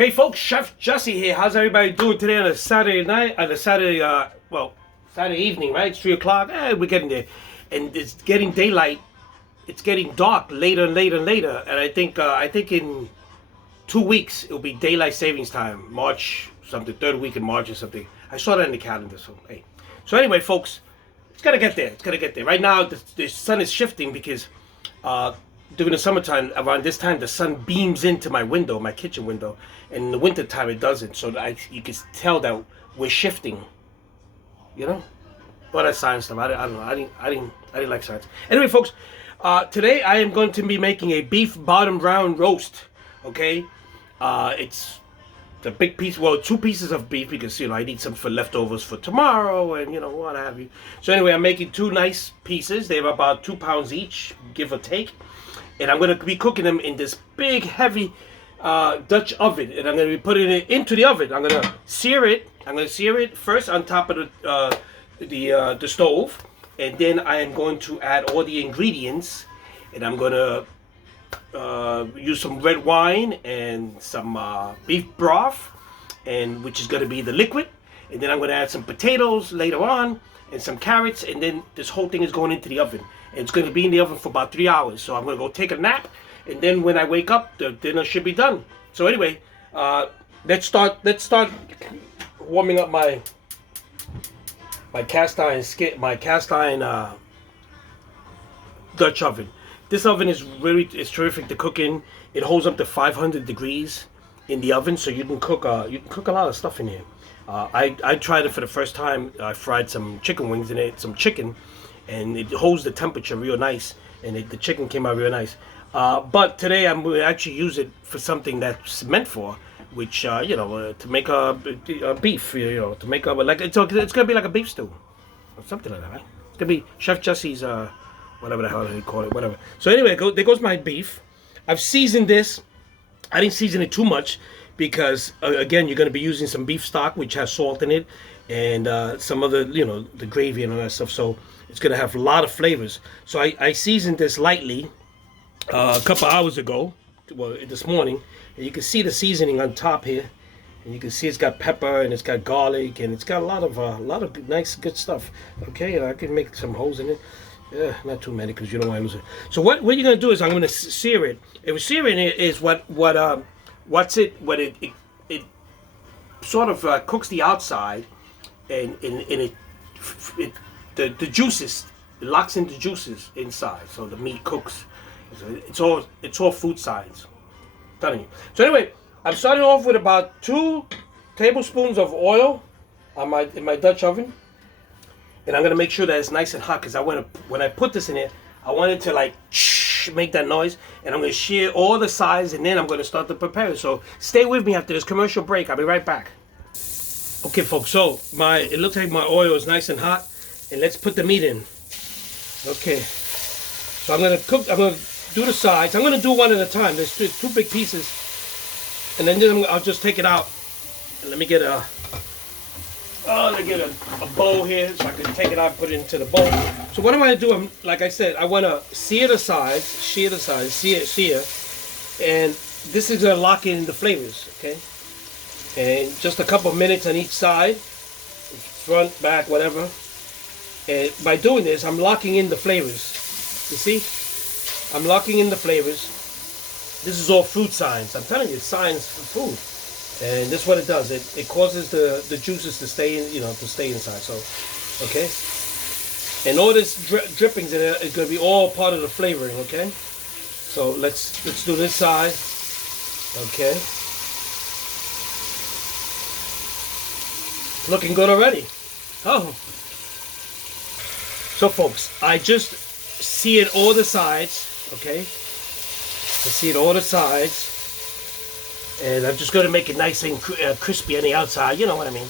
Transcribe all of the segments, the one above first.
Hey folks, Chef Jesse here. How's everybody doing today on a Saturday night? On a Saturday, Saturday evening, right? It's 3 o'clock. We're getting there. And it's getting daylight. It's getting dark later and later and later. And I think in 2 weeks, it'll be daylight savings time. March, something, third week in March or something. I saw that in the calendar, so hey. So anyway, folks, it's gotta get there. It's gotta get there. Right now, the sun is shifting because during the summertime, around this time, the sun beams into my window, my kitchen window, and in the wintertime it doesn't. So you can tell that we're shifting. You know, all that science stuff. I don't know. I didn't like science. Anyway, folks, today I am going to be making a beef bottom round roast. Okay, it's a big piece. Well, 2 pieces of beef because I need some for leftovers for tomorrow, and what have you. So anyway, I'm making 2 nice pieces. They're about 2 pounds each, give or take. And I'm going to be cooking them in this big, heavy Dutch oven. And I'm going to be putting it into the oven. I'm going to sear it. I'm going to sear it first on top of the stove. And then I am going to add all the ingredients. And I'm going to use some red wine and some beef broth, which is going to be the liquid. And then I'm going to add some potatoes later on and some carrots. And then this whole thing is going into the oven. It's going to be in the oven for about 3 hours. So I'm going to go take a nap. And then when I wake up, the dinner should be done. So anyway, let's start warming up my cast iron Dutch oven. This oven is terrific to cook in. It holds up to 500 degrees in the oven, so you can cook a lot of stuff in here. I tried it for the first time. I fried some chicken wings in it, some chicken. And it holds the temperature real nice, and the chicken came out real nice. But today I'm going to actually use it for something that's meant for, which to make a beef. To make it's going to be like a beef stew, or something like that. Right? It's going to be Chef Jesse's whatever the hell they call it, whatever. So anyway, there goes my beef. I've seasoned this. I didn't season it too much because again, you're going to be using some beef stock, which has salt in it, and some other the gravy and all that stuff. So it's going to have a lot of flavors. So I seasoned this lightly a couple hours ago, well, this morning. And you can see the seasoning on top here. And you can see it's got pepper and it's got garlic and it's got a lot of nice, good stuff. Okay, and I can make some holes in it. Yeah, not too many because you don't want to lose it. So what you're going to do is I'm going to sear it. If searing it is it sort of cooks the outside and the juices, it locks in the juices inside, so the meat cooks. So it's all food science. I'm telling you. So anyway, I'm starting off with about 2 tablespoons of oil in my Dutch oven, and I'm gonna make sure that it's nice and hot because when I put this in here, I want it to like make that noise, and I'm gonna shear all the sides, and then I'm gonna start to prepare it. So stay with me after this commercial break. I'll be right back. Okay, folks. So it looks like my oil is nice and hot. And let's put the meat in. Okay. So I'm going to do the sides. I'm going to do one at a time. There's 2 big pieces. And then I'll just take it out. And let me get a bowl here so I can take it out and put it into the bowl. So what I'm going to do, like I said, I want to sear the sides. And this is going to lock in the flavors, okay? And just a couple of minutes on each side. Front, back, whatever. And by doing this, I'm locking in the flavors. You see? I'm locking in the flavors. This is all food science. I'm telling you, it's science for food. And this is what it does. It causes the juices to stay in, to stay inside. So, okay? And all this drippings in it is going to be all part of the flavoring, okay? So let's do this side. Okay. Looking good already. Oh. So folks, I just seared all the sides, okay? I seared all the sides. And I'm just going to make it nice and crispy on the outside, you know what I mean?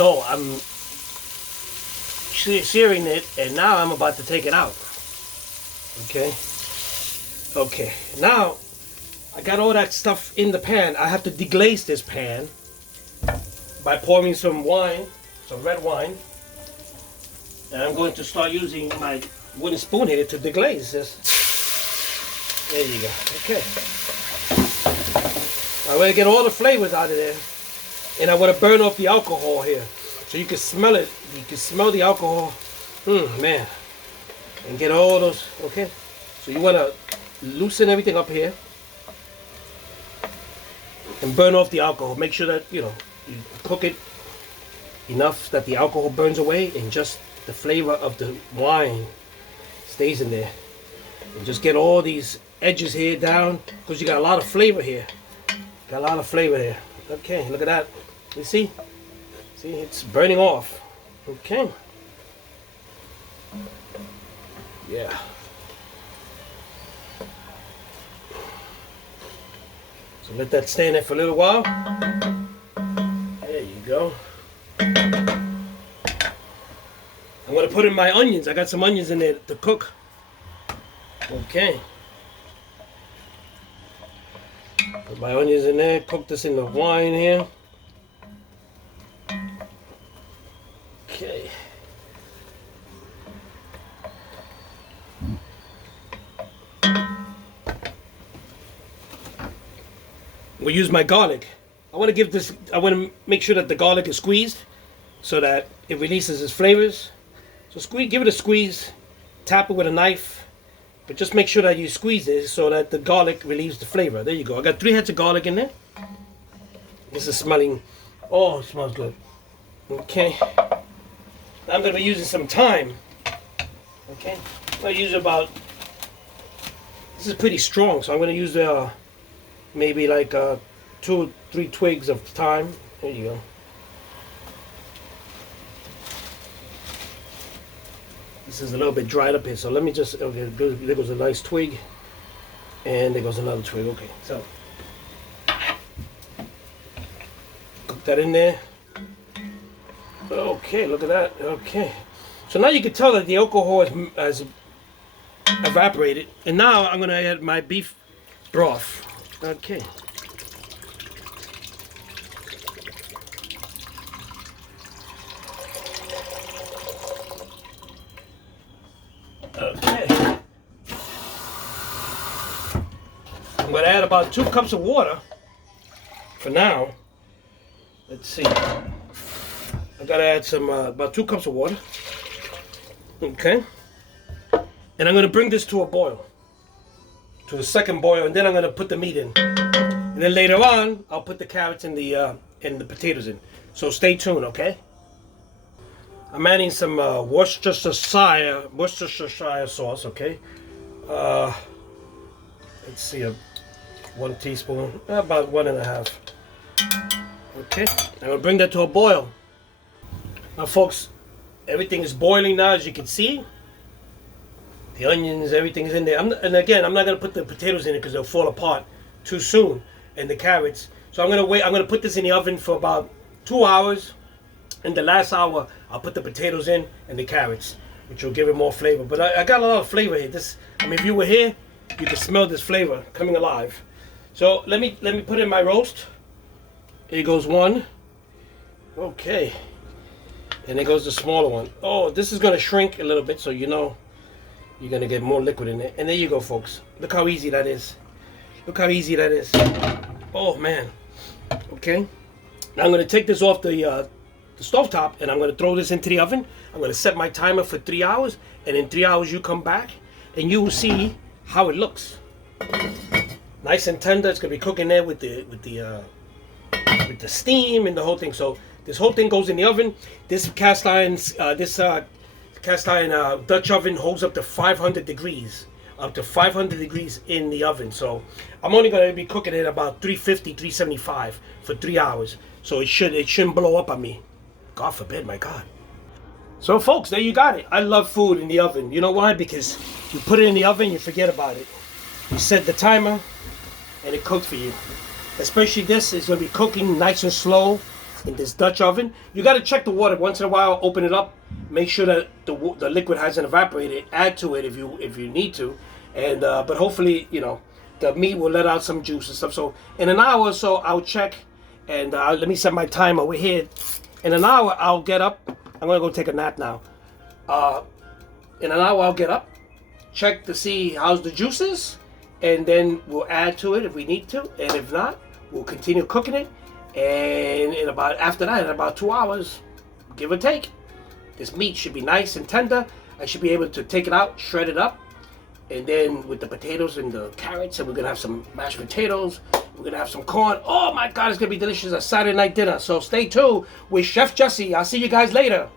So I'm searing it, and now I'm about to take it out. Okay. Okay. Now I got all that stuff in the pan. I have to deglaze this pan by pouring some wine, some red wine. And I'm going to start using my wooden spoon here to deglaze this. There you go. Okay. I'm going to get all the flavors out of there. And I want to burn off the alcohol here. So you can smell it. You can smell the alcohol. Man. And get all those, okay? So you want to loosen everything up here. And burn off the alcohol. Make sure that, you cook it enough that the alcohol burns away and just the flavor of the wine stays in there. And just get all these edges here down, because you got a lot of flavor here. Got a lot of flavor there. Okay, look at that. You see? See, it's burning off. Okay. Yeah. So let that stand there for a little while. There you go. I'm going to put in my onions. I got some onions in there to cook. Okay. Put my onions in there. Cook this in the wine here. Okay. We'll use my garlic. I want to make sure that the garlic is squeezed so that it releases its flavors. So give it a squeeze, tap it with a knife, but just make sure that you squeeze it so that the garlic relieves the flavor. There you go. I got 3 heads of garlic in there. This is smelling, oh, it smells good. Okay. Now I'm going to be using some thyme. Okay. I'm going to use this is pretty strong, so I'm going to use maybe like 2 or 3 twigs of thyme. There you go. This is a little bit dried up here, so let me just, okay, there goes a nice twig, and there goes another twig. Okay, so cook that in there. Okay, look at that. Okay, so now you can tell that the alcohol has evaporated, and now I'm going to add my beef broth. Okay. Okay. I'm going to add about 2 cups of water for now. Let's see. I got to add some about 2 cups of water. Okay. And I'm going to bring this to a boil. To a second boil, and then I'm going to put the meat in. And then later on, I'll put the carrots and the potatoes in. So stay tuned, okay? I'm adding some Worcestershire sauce, okay? Let's see, 1 teaspoon, about 1.5. Okay, I'm gonna bring that to a boil. Now, folks, everything is boiling now, as you can see. The onions, everything is in there. And again, I'm not gonna put the potatoes in it because they'll fall apart too soon, and the carrots. So I'm gonna wait. I'm gonna put this in the oven for about 2 hours. In the last hour, I'll put the potatoes in and the carrots, which will give it more flavor. But I got a lot of flavor here. If you were here, you can smell this flavor coming alive. So let me put in my roast. Here goes 1. Okay. And there goes the smaller one. Oh, this is gonna shrink a little bit, so you know you're gonna get more liquid in it. And there you go, folks. Look how easy that is. Look how easy that is. Oh man. Okay. Now I'm gonna take this off the stovetop, and I'm going to throw this into the oven. I'm going to set my timer for 3 hours, and in 3 hours you come back and you will see how it looks. Nice and tender. It's going to be cooking there with the steam and the whole thing. So this whole thing goes in the oven. This cast iron Dutch oven holds up to 500 degrees. Up to 500 degrees in the oven. So I'm only going to be cooking it about 350, 375 for 3 hours. So it shouldn't blow up on me. God forbid, my God. So folks, there you got it. I love food in the oven. You know why? Because you put it in the oven, you forget about it. You set the timer, and it cooks for you. Especially this is going to be cooking nice and slow in this Dutch oven. You got to check the water once in a while. Open it up, make sure that the liquid hasn't evaporated. Add to it if you need to, and but hopefully the meat will let out some juice and stuff. So in an hour or so I'll check, and let me set my timer over here. In an hour I'll get up. I'm gonna go take a nap now. In an hour I'll get up, check to see how's the juices, and then we'll add to it if we need to, and if not, we'll continue cooking it. And after that, in about 2 hours, give or take, this meat should be nice and tender. I should be able to take it out, shred it up, and then with the potatoes and the carrots, and we're gonna have some mashed potatoes. We're gonna have some corn. Oh my God, it's gonna be delicious. A Saturday night dinner. So stay tuned with Chef Jesse. I'll see you guys later.